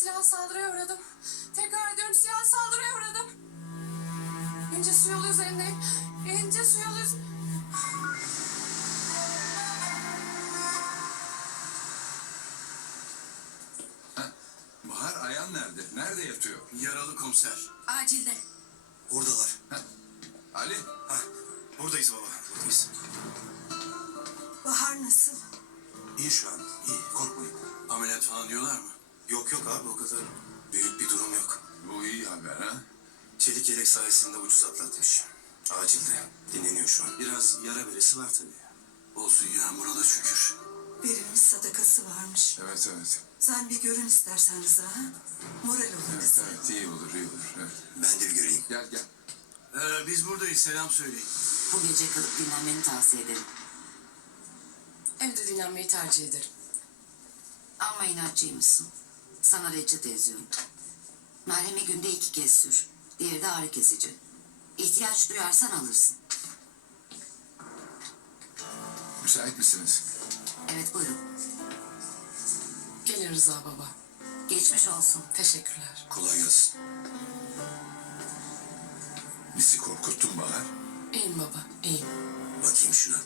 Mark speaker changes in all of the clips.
Speaker 1: silahlı saldırıya uğradım. Tekrar ediyorum, silahlı saldırıya uğradım. İnce su yolu üzerindeyim. İnce su yolu
Speaker 2: Bahar, Ayhan nerede? Nerede yatıyor?
Speaker 3: Yaralı komiser.
Speaker 1: acilde.
Speaker 3: Oradalar.
Speaker 2: Ali?
Speaker 3: Hah, buradayız baba, buradayız.
Speaker 1: Bahar nasıl?
Speaker 3: İyi şu an, iyi. Korkmayın. Ameliyat falan diyorlar mı? Yok yok abi, o kadar büyük bir durum yok.
Speaker 2: Bu iyi haber ha?
Speaker 3: Çelik yelek sayesinde ucuz atlatmış. Acilde. Dinleniyor şu an. Biraz yara beresi var tabii. Olsun ya, burada şükür.
Speaker 4: Verilmiş sadakası varmış.
Speaker 2: Evet.
Speaker 4: Sen bir görün istersen Rıza. Ha? Moral olur bize.
Speaker 2: Evet, iyi olur. Evet.
Speaker 3: Ben de bir göreyim.
Speaker 2: Gel.
Speaker 3: Biz buradayız, selam söyleyin.
Speaker 5: Bu gece kalıp dinlenmeni tavsiye ederim.
Speaker 1: Evde dinlenmeyi tercih ederim.
Speaker 5: Ama inatçıymışsın. Sana reçete yazıyorum. Merhemi günde 2 kez sür. Diğeri de ağrı kesici. İhtiyaç duyarsan alırsın.
Speaker 2: Müsait misiniz?
Speaker 5: Evet buyurun.
Speaker 1: Gelin Rıza baba.
Speaker 5: Geçmiş olsun.
Speaker 1: Teşekkürler.
Speaker 3: Kolay gelsin.
Speaker 2: Bizi korkuttun Bahar.
Speaker 1: İyiyim baba, iyiyim.
Speaker 3: Bakayım şuna.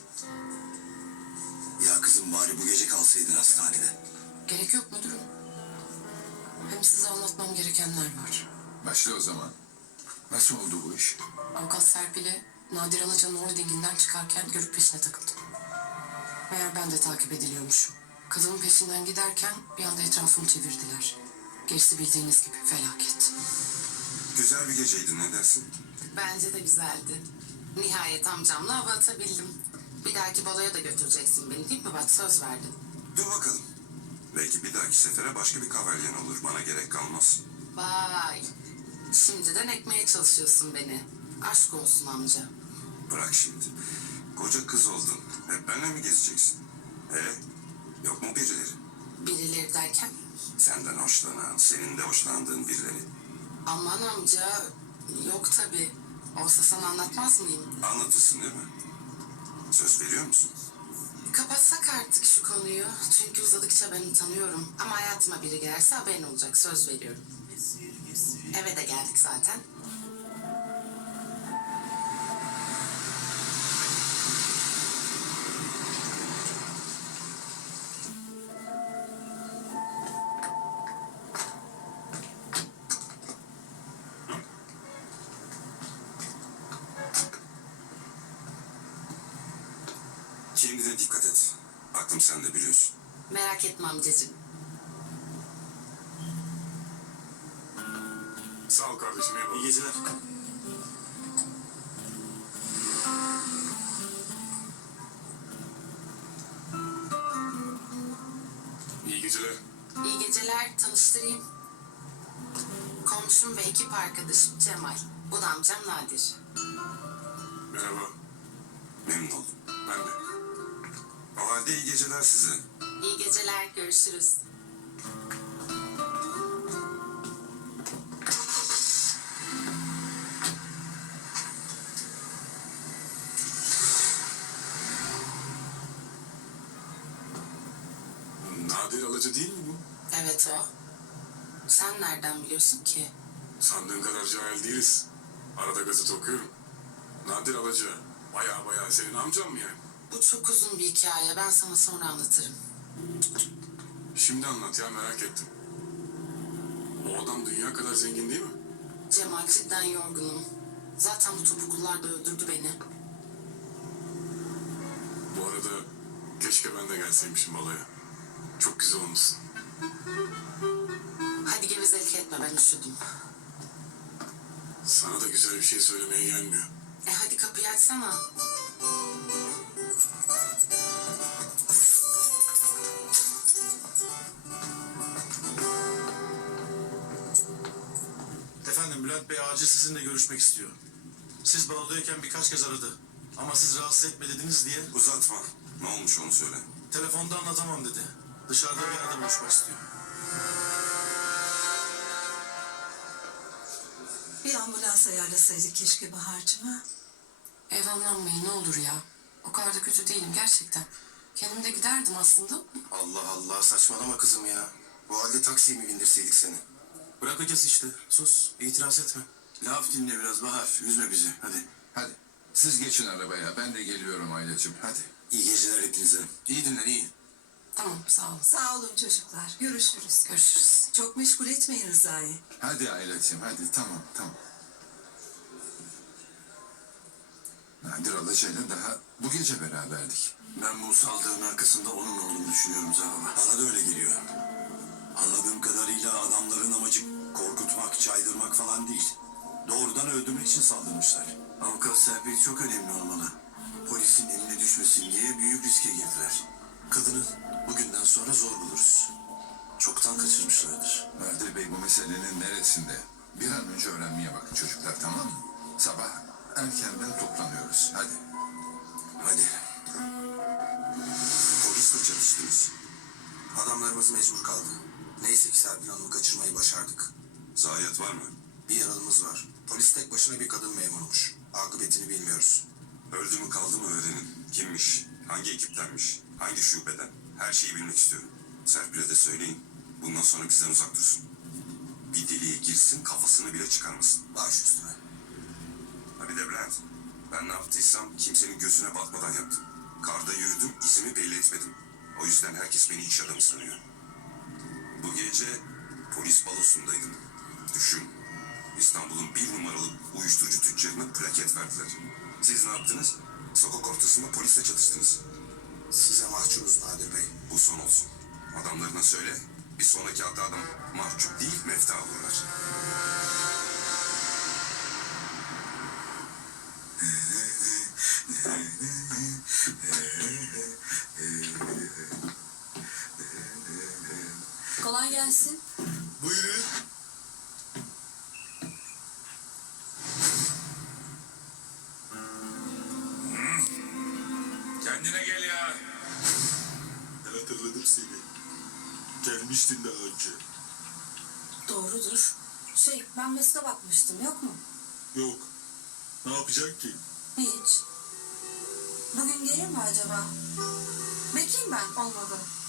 Speaker 3: Ya kızım, bari bu gece kalsaydın hastanede.
Speaker 1: Gerek yok müdürüm. Hem size anlatmam gerekenler var.
Speaker 2: Başla o zaman. Nasıl oldu bu iş?
Speaker 1: Avukat Serpil'e Nadir Alacan'ın holdinginden çıkarken görüp peşine takıldım. Meğer ben de takip ediliyormuşum. Kadının peşinden giderken bir anda etrafımı çevirdiler. Gerisi bildiğiniz gibi felaket.
Speaker 3: Güzel bir geceydi, ne dersin?
Speaker 5: Bence de güzeldi. Nihayet amcamla hava atabildim. Bir dahaki baloya da götüreceksin beni değil mi? Bak söz verdin.
Speaker 3: Dur bakalım. Belki bir dahaki sefere başka bir kavalyen olur. Bana gerek kalmaz.
Speaker 5: Vay. Şimdiden ekmeye çalışıyorsun beni. Aşk olsun amca.
Speaker 3: Bırak şimdi. Koca kız oldun. Hep benimle mi gezeceksin? Yok mu birileri?
Speaker 5: Birileri derken?
Speaker 3: Senden hoşlanan, senin de hoşlandığın birileri.
Speaker 5: Aman amca. Yok tabii. Olsa sana anlatmaz mıyım?
Speaker 3: Anlatırsın değil mi? Söz veriyor musun?
Speaker 5: Kapatsak artık şu konuyu. Çünkü uzadıkça beni tanıyorum. Ama hayatıma biri gelirse haberin olacak. Söz veriyorum. Eve de geldik zaten.
Speaker 3: Kendine dikkat et. Aklım sende, biliyorsun.
Speaker 5: Merak etme amcacığım.
Speaker 3: Sağ ol kardeşim. İyi geceler. İyi geceler.
Speaker 5: İyi geceler. Tanıştırayım. Komşum ve ekip arkadaşım Cemal. Bu da amcam Nadir.
Speaker 3: Merhaba. Memnun oldum. Ben de. O halde iyi geceler size.
Speaker 5: İyi geceler. Görüşürüz.
Speaker 3: Nadir Alıcı değil mi bu?
Speaker 5: Evet o. Sen nereden biliyorsun ki?
Speaker 3: Sandığın kadar cahil değiliz. Arada gazete okuyorum. Nadir Alıcı. Baya senin amcan mı yani?
Speaker 5: Bu çok uzun bir hikaye. Ben sana sonra anlatırım.
Speaker 3: Şimdi anlat ya, merak ettim. O adam dünya kadar zengin değil mi?
Speaker 5: Cemal cidden yorgunum. Zaten bu topuklular da öldürdü beni.
Speaker 3: Bu arada keşke ben de gelseymişim balaya. Çok güzel olmuşsun.
Speaker 5: Hadi gevezelik etme, ben üşüdüm.
Speaker 3: Sana da güzel bir şey söylemeye gelmiyor.
Speaker 5: Hadi kapıyı açsana.
Speaker 6: Efendim, Bülent Bey acil sizinle görüşmek istiyor. Siz balodayken birkaç kez aradı. Ama siz rahatsız etme dediniz diye
Speaker 3: Uzatma. Ne olmuş onu söyle.
Speaker 6: telefonda anlatamam dedi. Dışarıda bir yerde buluşmak istiyor.
Speaker 4: Bir ambulans ayarlasaydık keşke Bahar'cığım ha.
Speaker 1: Evhamlanmayın ne olur ya. O kadar da kötü değilim gerçekten. Kendim de giderdim aslında.
Speaker 3: Allah Allah, saçmalama kızım ya. Bu halde taksiye mi bindirseydik seni? Bırakacağız işte. Sus. İtiraz etme. Laf dinle biraz Bahar. Üzme bizi. Hadi.
Speaker 2: Hadi. Siz geçin arabaya. Ben de geliyorum Aylacığım. Hadi.
Speaker 3: İyi geceler hepinize. İyi dinlen iyi.
Speaker 1: Tamam sağ olun.
Speaker 4: Sağ olun çocuklar. Görüşürüz.
Speaker 1: Görüşürüz.
Speaker 4: Çok meşgul etmeyin Rıza'yı.
Speaker 2: Hadi Aylacığım. Hadi. Tamam. Tamam. Nadir Alaçay'la daha bu gece beraberdik.
Speaker 3: Ben bu saldırının arkasında onun olduğunu düşünüyorum Zaha. Bana da öyle geliyor. Anladığım kadarıyla adamların amacı korkutmak, caydırmak falan değil. Doğrudan öldürmek için saldırmışlar. Avukat Serpil çok önemli olmalı. Polisin eline düşmesin diye büyük riske girdiler. Kadını bugünden sonra zor buluruz. Çoktan kaçırmışlardır.
Speaker 2: Nadir Bey bu meselenin neresinde? Bir an önce öğrenmeye bakın çocuklar, tamam mı? Sabah erkenden toplanıyoruz. Hadi.
Speaker 3: Hadi. Polisle çatıştınız. Adamlarımız mecbur kaldı. Neyse ki Serpil Hanım'ı kaçırmayı başardık. Zayiat var mı? Bir yaralımız var. Polis tek başına bir kadın memurmuş. Akıbetini bilmiyoruz.
Speaker 7: Öldü mü kaldı mı öğrenin. Kimmiş, hangi ekiptenmiş, hangi şubeden. Her şeyi bilmek istiyorum. Serpil'e de söyleyin. Bundan sonra bizden uzak dursun. Bir deliğe girsin kafasını bile çıkarmasın.
Speaker 3: Baş üstüne.
Speaker 7: Ha bir de Bülent. Ben ne yaptıysam kimsenin gözüne batmadan yaptım. Karda yürüdüm, izimi belli etmedim. O yüzden herkes beni iş adamı sanıyor. Bu gece polis balosundaydım. Düşün. İstanbul'un 1 numaralı uyuşturucu tüccarına plaket verdiler. Siz ne yaptınız? Sokak ortasında polisle çatıştınız.
Speaker 3: Size mahcubuz Nadir Bey.
Speaker 7: Bu son olsun. Adamlarına söyle, bir sonraki hata adam mahcup değil mefta olurlar.
Speaker 8: Kolay gelsin.
Speaker 6: Buyurun.
Speaker 2: Kendine gel ya.
Speaker 6: Ben hatırladım seni. Gelmiştin daha önce.
Speaker 8: Doğrudur. Ben Mesut'a bakmıştım, yok mu?
Speaker 6: Yok. Ne yapacak ki?
Speaker 8: Hiç. Bugün gelir mi acaba? Bekleyeyim ben, olmadı.